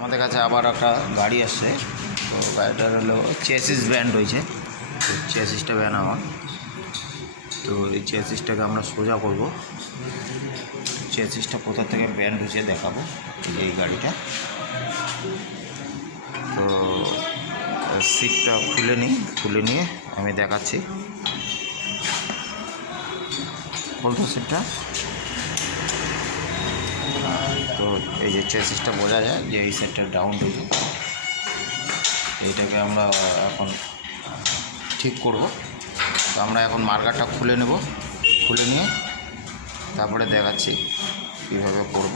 আমাদের কাছে আবার একটা গাড়ি আসছে। তো গাড়িটার হলো চেসিস ব্যান্ড হয়েছে, তো চেসিসটা ব্যান্ড আমার। তো এই চেসিসটাকে আমরা সোজা করব। চেসিসটা কোথা থেকে ব্যান্ড হয়েছে দেখাবো, এই গাড়িটা। তো সিটটা খুলে নিয়ে আমি দেখাচ্ছি। বলতো সিটটা, তো এই যে চেসিসটা বোঝা যায় যে এই সাইডটা ডাউন হয়েছে। এইটাকে আমরা এখন ঠিক করব। তো আমরা এখন মার্কারটা খুলে নেব, খুলে নিয়ে তারপরে দেখাচ্ছি কীভাবে করব।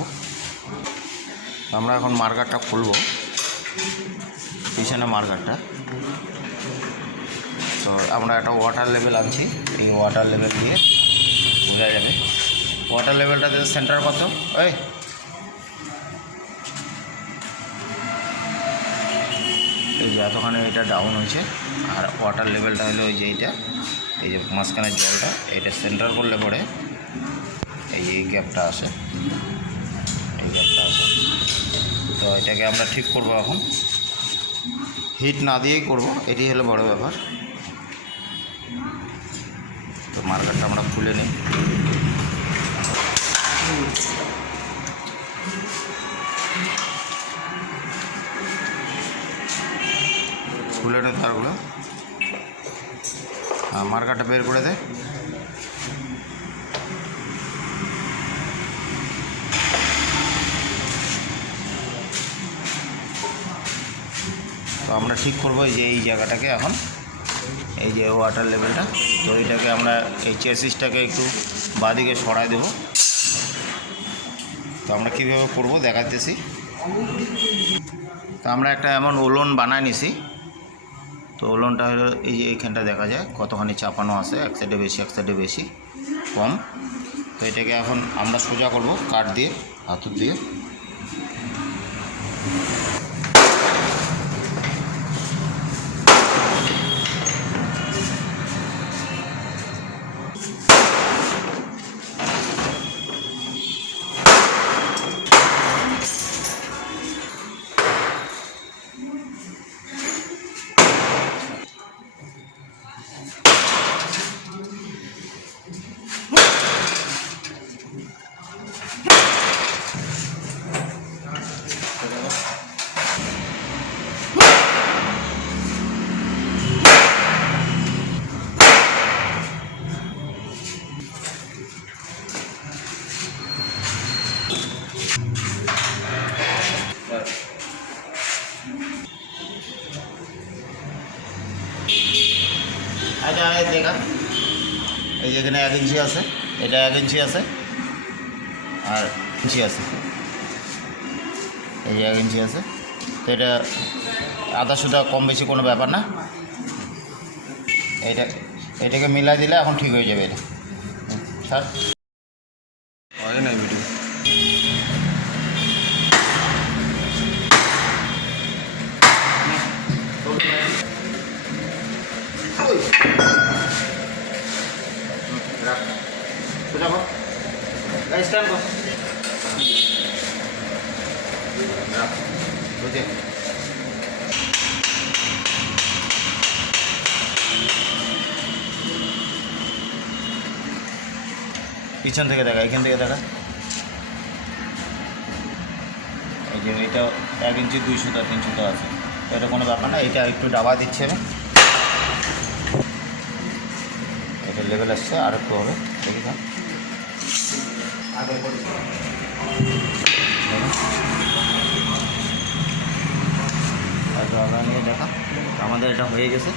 আমরা এখন মার্কারটা খুলব, পিছনে মার্কারটা। তো আমরা একটা ওয়াটার লেভেল আনছি, এই ওয়াটার লেভেল দিয়ে বোঝা যাবে। ওয়াটার লেভেলটা সেন্টার কত, ওই এই যে এতখানে এটা ডাউন হয়েছে। আর ওয়াটার লেভেলটা হলো ওই যে এইটা, এই যে মাঝখানের জলটা, এটা সেন্টার করলে পরে এই গ্যাপটা আসে, এই গ্যাপটা আসে। তো এটাকে আমরা ঠিক করব এখন, হিট না দিয়েই করব, এটি হলো বড় ব্যাপার। তো মার্কারটা আমরা খুলে নিই। খুলে নে তারগুলো, মার্কারটা বের করে দে। তো আমরা ঠিক করবো এই যে এই জায়গাটাকে এখন, এই যে ওয়াটার লেভেলটা। তো এইটাকে আমরা এই চেসিসটাকে একটু বাঁদিকে সরাই দেব। তো আমরা কীভাবে করবো দেখাতেছি। তো আমরা একটা এমন ওলন বানায় নিছি। তো ওলনটা হলো এই যে এইখানটা দেখা যায় কতখানি চাপানো আছে, এক সাইডে বেশি এক সাইডে বেশি কম। তো এটাকে এখন আমরা সোজা করব কাঠ দিয়ে, হাতুর দিয়ে। আচ্ছা দেখা, এই যে এখানে 1 ইঞ্চি আছে, এটা 1 ইঞ্চি আছে, আর ইঞ্চি আছে, এই যে 1 ইঞ্চি আছে। তো এটা আধা সুদা কম বেশি কোনো ব্যাপার না। এটাকে মিলাই দিলে এখন ঠিক হয়ে যাবে। এটা স্যার হয় না ভিডিও। সোজা কর, স্ট্যান্ড কর, বুঝে। পিছন থেকে দেখা, এখান থেকে দেখা, এই যে এটা 1 ইঞ্চি 2 সুতা 3 সুতা আছে, এটা কোনো ব্যাপার না। এটা একটু ডাবা দিচ্ছে আমি, এটা লেভেল আসছে, আর একটু হবে। দেখি না নিয়ে দেখা, আমাদের এটা হয়ে গেছে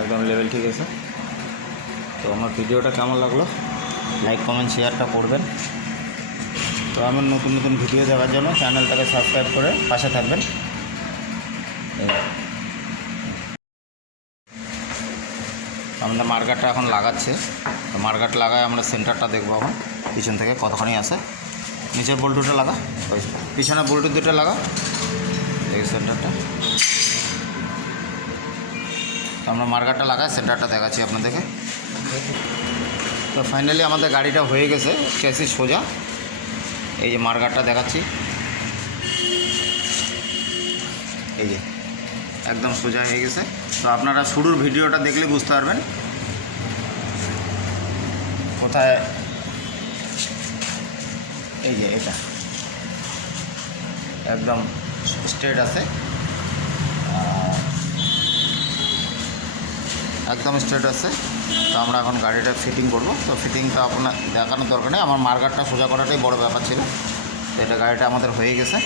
একদম লেভেল ঠিক আছে। তো আমার ভিডিওটা কেমন লাগলো, লাইক কমেন্ট শেয়ারটা করবেন। তো আমার নতুন নতুন ভিডিও দেখার জন্য চ্যানেলটাকে সাবস্ক্রাইব করে পাশে থাকবেন। আমাদের মার্কারটা এখন লাগাচ্ছে। তো মার্কার লাগায় আমরা সেন্টারটা দেখবো এখন পিছন থেকে কতখানি আছে। নিচের বল্টুটা লাগা, ওই পিছনে বল্টু দুটো লাগা, এই সেন্টারটা। তো আমরা মার্কারটা লাগাই, সেন্টারটা দেখাচ্ছি আপনাদেরকে। তো ফাইনালি আমাদের গাড়িটা হয়ে গেছে, চেসিস সোজা। এই যে মার্কারটা দেখাচ্ছি, এই যে একদম সোজা হয়ে গেছে। তো আপনারা শুরুর ভিডিওটা দেখলে বুঝতে পারবেন কোথায়। এই যে এটা একদম স্ট্রেট আছে, একদম স্ট্রেট আছে। তো আমরা এখন গাড়িটা ফিটিং করব। তো ফিটিংটা আপনার দেখানোর দরকার নেই, আমার মার্কারটা সোজা করাটাই বড় ব্যাপার ছিল। তো এটা গাড়িটা আমাদের হয়ে গেছে।